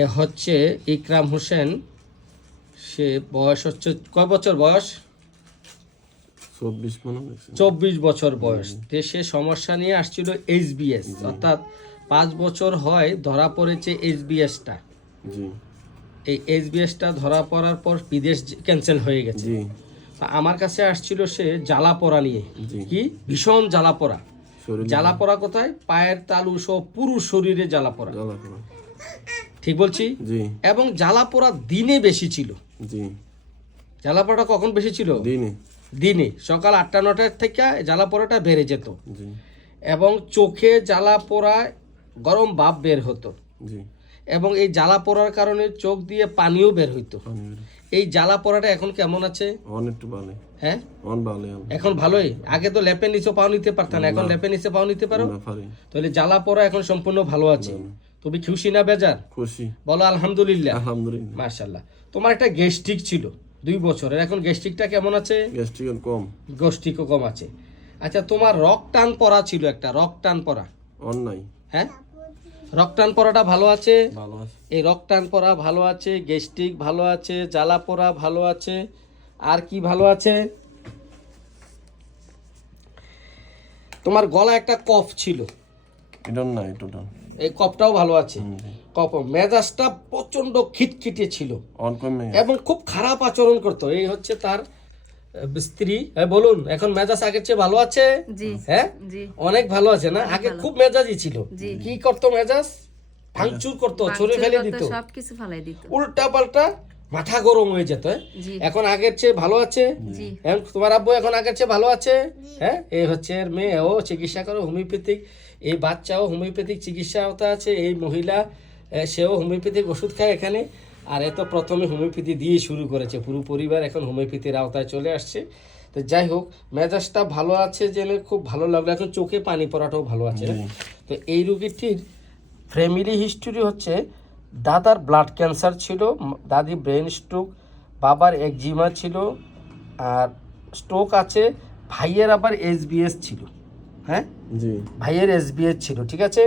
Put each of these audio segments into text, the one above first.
এ হচ্ছে ইকরাম হোসেন। সে বয়স হচ্ছে কয় বছর বয়স? 24 বছর বয়স। সে সমস্যা নিয়ে আসছিল এইচবিএস, অর্থাৎ 5 বছর হয় ধরা পড়েছে এইচবিএসটা। এই এইচবিএসটা ধরা পড়ার পর বিদেশ ক্যান্সেল হয়ে গেছে। আমার কাছে আসছিল সে জ্বালা পোড়া নিয়ে। কি ভীষণ জ্বালা পোড়া। জ্বালা পোড়া কোথায়? পায়ের তালু সহ পুরো শরীরে জ্বালা পোড়া। ঠিক বলছি? এবং জ্বালা পোড়া দিনে বেশি ছিল। জ্বালা পোড়াটা কখন বেশি ছিল? দিনে সকাল 8টা-9টার থেকে জ্বালা পোড়াটা বেড়ে যেত এবং চোখে জ্বালা পোড়া গরম ভাব বের হতো এবং এই জ্বালা পোড়ার কারণে চোখ দিয়ে পানিও বের হইতো। এই জ্বালা পোড়াটা এখন কেমন আছে? হ্যাঁ, এখন ভালোই। আগে তো লেপের নিচে পাও নিতে পারতাম না, এখন লেপের নিচে পাও নিতে পারো। তাহলে জ্বালা পোড়া এখন সম্পূর্ণ ভালো আছে। তুমি খুশি না বেজার? খুশি। বলো আলহামদুলিল্লাহ। আলহামদুলিল্লাহ, মাশাআল্লাহ। তোমার একটা গ্যাস্ট্রিক ছিল 2 বছরের, এখন গ্যাস্ট্রিকটা কেমন আছে? গ্যাস্ট্রিকও কম আছে। আচ্ছা, তোমার রক টান পড়া ছিল, একটা রক টান পড়া। হ্যাঁ, রক টান পড়াটা ভালো আছে? এই রক টান পড়া ভালো আছে, গ্যাস্ট্রিক ভালো আছে, জ্বালা পোড়া ভালো আছে। আর কি ভালো আছে? তোমার গলা একটা কফ ছিল, এই কফটাও ভালো আছে। কফ, মেজাজটা প্রচন্ড খিটখিটে ছিল এবং খুব খারাপ আচরণ করতো। এই হচ্ছে তার স্ত্রী। বলুন, এখন মেজাজ আগের চেয়ে ভালো আছে? হ্যাঁ, অনেক ভালো আছে না? আগে খুব মেজাজই ছিল। কি করতো? মেজাজ ভাঙচুর করতো, ছুঁড়ে ফেলে দিত, সবকিছু ফেলাই দিত, উল্টা পাল্টা, মাথা গরম হয়ে যেত। এখন আগের চেয়ে ভালো আছে। তোমার আব্বু এখন আগের চেয়ে ভালো আছে। হ্যাঁ, এই হচ্ছে এর মেয়ে, ও চিকিৎসা করো হোমিওপ্যাথিক। এই বাচ্চাও হোমিওপ্যাথিক চিকিৎসা আওতা আছে। এই মহিলা, সেও হোমিওপ্যাথিক ওষুধ খায় এখানে। আর এ তো প্রথমে হোমিওপ্যাথি দিয়ে শুরু করেছে, পুরো পরিবার এখন হোমিওপ্যাথির আওতায় চলে আসছে। তো যাই হোক, মেজাজটা ভালো আছে জেনে খুব ভালো লাগলো। এখন চোখে পানি পড়াটাও ভালো আছে। তো এই রোগীটির ফ্যামিলি হিস্টোরি হচ্ছে দাদার ব্লাড ক্যান্সার ছিল, দাদি ব্রেন স্ট্রোক, বাবার একজিমা ছিল, আর স্ট্রোক আছে, ভাইয়ের আবার এসবিএস ছিল। হ্যাঁ, ভাইয়ের এসবিএস ছিল, ঠিক আছে,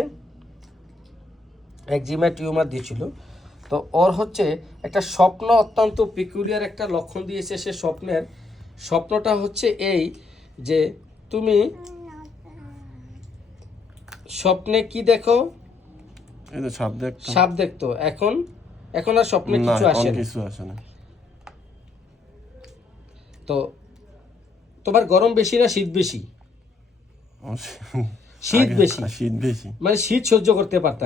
একজিমা টিউমার দিয়েছিল। তো ওর হচ্ছে একটা স্বপ্ন, অত্যন্ত পিকুলিয়ার একটা লক্ষণ দিয়েছে সে স্বপ্নটা হচ্ছে এই যে তুমি স্বপ্নে কি দেখো? সাপ দেখতো। এখন আর স্বপ্নে কিছু আসে না। তো তোমার গরম বেশি না শীত বেশি? শীত বেশি, মানে শীত সহ্য করতে পারতাম।